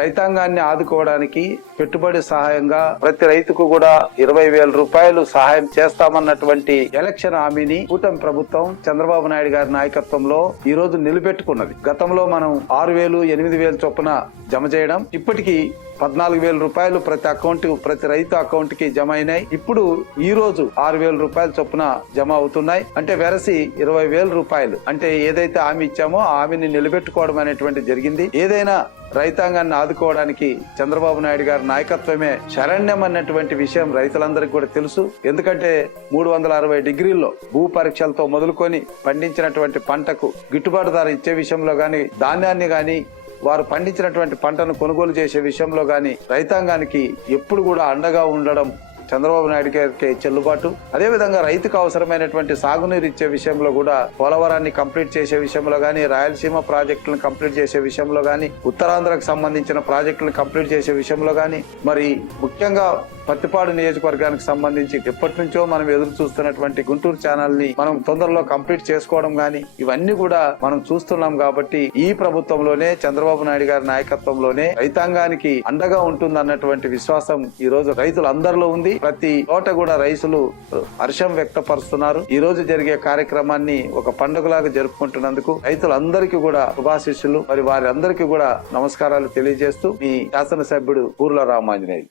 రైతాంగాన్ని ఆదుకోవడానికి పెట్టుబడి సహాయంగా ప్రతి రైతుకు కూడా 20,000 రూపాయలు సహాయం చేస్తామన్నటువంటి ఎలక్షన్ హామీని కూటమి ప్రభుత్వం చంద్రబాబు నాయుడు గారి నాయకత్వంలో ఈ రోజు నిలబెట్టుకున్నది. గతంలో మనం 6,000, 8,000 చొప్పున జమ చేయడం, ఇప్పటికీ 14,000 రూపాయలు ప్రతి రైతు అకౌంట్ కి జమ అయినాయి. ఇప్పుడు ఈ రోజు 6,000 రూపాయల చొప్పున జమ అవుతున్నాయి. అంటే వెరసి 20,000 రూపాయలు, అంటే ఏదైతే హామీ ఇచ్చామో ఆ హామీని నిలబెట్టుకోవడం అనేటువంటి జరిగింది. ఏదైనా రైతాంగాన్ని ఆదుకోవడానికి చంద్రబాబు నాయుడు గారి నాయకత్వమే శరణ్యం అన్నటువంటి విషయం రైతులందరికీ కూడా తెలుసు. ఎందుకంటే 360 డిగ్రీల్లో భూ పరీక్షలతో మొదలుకొని పండించినటువంటి పంటకు గిట్టుబాటు ధర ఇచ్చే విషయంలో గాని, ధాన్యాన్ని గాని, వారు పండించినటువంటి పంటను కొనుగోలు చేసే విషయంలో గాని రైతాంగానికి ఎప్పుడు కూడా అండగా ఉండడం చంద్రబాబు నాయుడు గారికి చెల్లుబాటు. అదేవిధంగా రైతుకు అవసరమైనటువంటి సాగునీరు ఇచ్చే విషయంలో కూడా పోలవరాన్ని కంప్లీట్ చేసే విషయంలో గాని, రాయలసీమ ప్రాజెక్టులను కంప్లీట్ చేసే విషయంలో గాని, ఉత్తరాంధ్రకు సంబంధించిన ప్రాజెక్టులను కంప్లీట్ చేసే విషయంలో గాని, మరి ముఖ్యంగా పత్తిపాడు నియోజకవర్గానికి సంబంధించి ఎప్పటి నుంచో మనం ఎదురు చూస్తున్నటువంటి గుంటూరు ఛానల్ ని మనం తొందరలో కంప్లీట్ చేసుకోవడం గాని, ఇవన్నీ కూడా మనం చూస్తున్నాం. కాబట్టి ఈ ప్రభుత్వంలోనే చంద్రబాబు నాయుడు గారి నాయకత్వంలోనే రైతాంగానికి అండగా ఉంటుంది అన్నటువంటి విశ్వాసం ఈ రోజు రైతులందరిలో ఉంది. ప్రతి చోట కూడా రైతులు హర్షం వ్యక్తపరుస్తున్నారు. ఈ రోజు జరిగే కార్యక్రమాన్ని ఒక పండుగలాగా జరుపుకుంటున్నందుకు రైతులందరికీ కూడా శుభాశీస్సులు, మరి వారి అందరికీ కూడా నమస్కారాలు తెలియజేస్తూ మీ శాసనసభ్యుడు ఊర్ల రామాంజనేయులు.